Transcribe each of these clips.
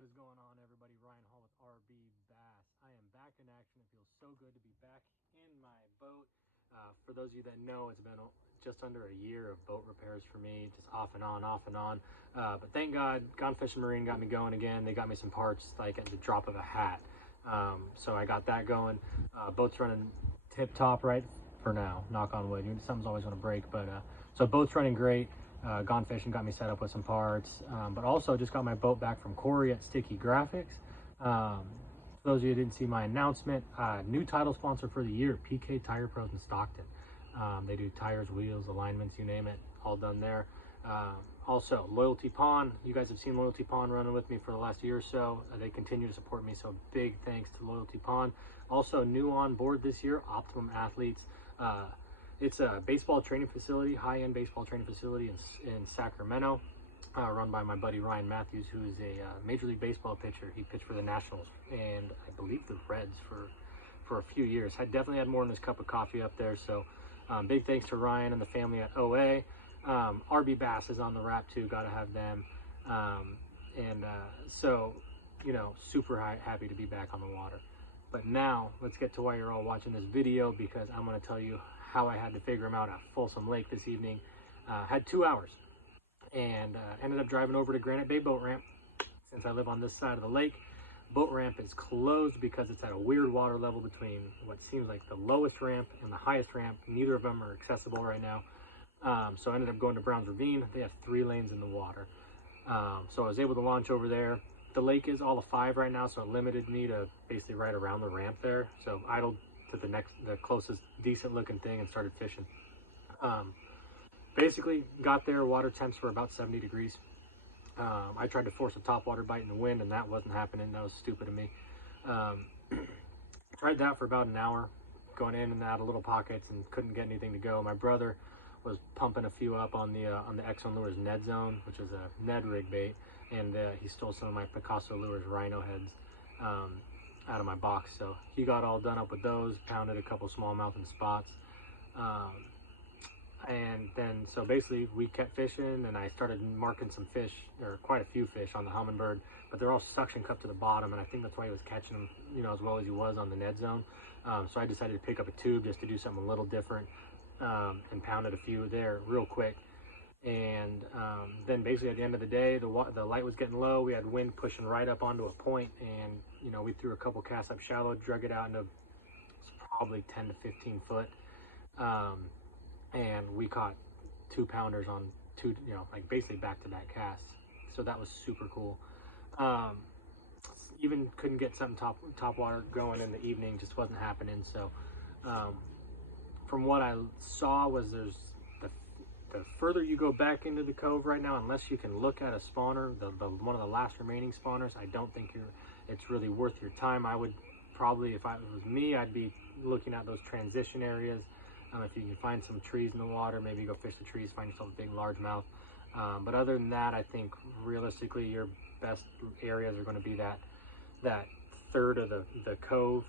What is going on, everybody? Ryan Hall with RB Bass. I am back in action. It feels so good to be back in my boat. For those of you that know, it's been just under a year of boat repairs for me, just off and on, off and on. But thank God, Gone Fishing Marine got me going again. They got me some parts like at the drop of a hat. So I got that going. Boat's running tip top right for now, knock on wood. Something's always going to break, but so boat's running great. Gone Fishing got me set up with some parts, but also just got my boat back from Corey at Sticky Graphics. For those of you who didn't see my announcement, new title sponsor for the year, PK Tire Pros in Stockton. They do tires, wheels, alignments, you name it, all done there. Also, Loyalty Pond. You guys have seen Loyalty Pond running with me for the last year or so. They continue to support me, so big thanks to Loyalty Pond. Also, new on board this year, Optimum Athletes. It's a baseball training facility, high-end baseball training facility in Sacramento, run by my buddy Ryan Matthews, who is a Major League Baseball pitcher. He pitched for the Nationals and I believe the Reds for a few years. I definitely had more than his cup of coffee up there. So big thanks to Ryan and the family at OA. RB Bass is on the wrap too. Got to have them. So, you know, super happy to be back on the water. But now let's get to why you're all watching this video, because I'm going to tell you how I had to figure them out at Folsom Lake this evening. Had 2 hours and ended up driving over to Granite Bay Boat Ramp. Since I live on this side of the lake, boat ramp is closed because it's at a weird water level between what seems like the lowest ramp and the highest ramp. Neither of them are accessible right now. So I ended up going to Browns Ravine. They have 3 lanes in the water. So I was able to launch over there. The lake is all of 5 right now, so it limited me to basically right around the ramp there. So idled to the closest decent looking thing and started fishing. Basically got there, water temps were about 70 degrees. I tried to force a topwater bite in the wind and that wasn't happening. That was stupid of me. Tried that for about an hour, going in and out of little pockets and couldn't get anything to go. My brother was pumping a few up on the Exxon Lures Ned Zone, which is a Ned rig bait, and he stole some of my Picasso Lures Rhino heads out of my box. So he got all done up with those, pounded a couple smallmouth and spots, and then so basically we kept fishing, and I started marking some fish, or quite a few fish on the Humminbird, but they're all suction cupped to the bottom, and I think that's why he was catching them, you know, as well as he was on the Ned Zone. So I decided to pick up a tube just to do something a little different, and pounded a few there real quick. And then basically at the end of the day, the light was getting low. We had wind pushing right up onto a point, and you know, we threw a couple casts up shallow, drug it out into probably 10 to 15 foot, and we caught 2 pounders on 2, you know, like basically back-to-back casts. So that was super cool. Even couldn't get something top water going in the evening, just wasn't happening. So from what I saw was there's the further you go back into the cove right now, unless you can look at a spawner, the one of the last remaining spawners, I don't think it's really worth your time. I would probably, if it was me, I'd be looking at those transition areas. If you can find some trees in the water, maybe go fish the trees, find yourself a big largemouth. But other than that, I think realistically your best areas are going to be that third of the cove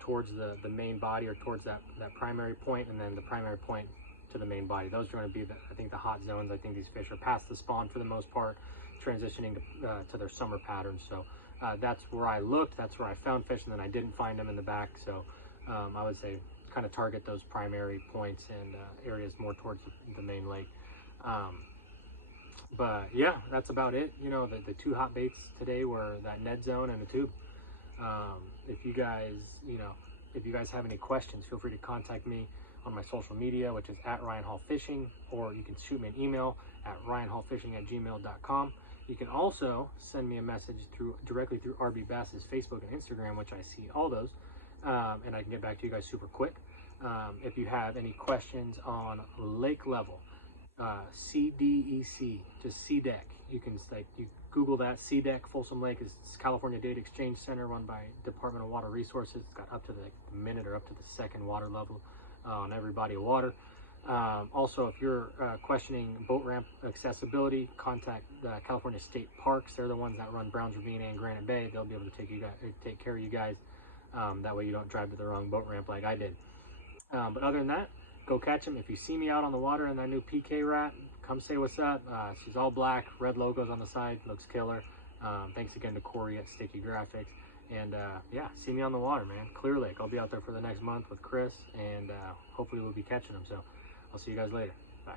towards the main body, or towards that primary point, and then the primary point to the main body. Those are going to be I think the hot zones. I think these fish are past the spawn for the most part, transitioning to their summer patterns. So that's where I looked, that's where I found fish, and then I didn't find them in the back. So I would say kind of target those primary points and areas more towards the main lake. But yeah, that's about it. You know, the 2 hot baits today were that Ned Zone and a tube. If you guys have any questions, feel free to contact me on my social media, which is at Ryan Hall Fishing, or you can shoot me an email at ryanhallfishing@gmail.com. You can also send me a message directly through RB Bass's Facebook and Instagram, which I see all those, and I can get back to you guys super quick. If you have any questions on lake level, CDEC, just CDEC, you Google that. CDEC Folsom Lake is California Data Exchange Center, run by Department of Water Resources. It's got up to the minute or up to the second water level on every body of water. Also, if you're questioning boat ramp accessibility, contact the California State Parks. They're the ones that run Browns Ravine and Granite Bay. They'll be able to take care of you guys. That way you don't drive to the wrong boat ramp like I did. But other than that, go catch them. If you see me out on the water in that new PK rat, come say what's up. She's all black, red logos on the side, looks killer. Thanks again to Corey at Sticky Graphics. And yeah, see me on the water, man. Clear Lake. I'll be out there for the next month with Chris, and hopefully we'll be catching them. So I'll see you guys later. Bye.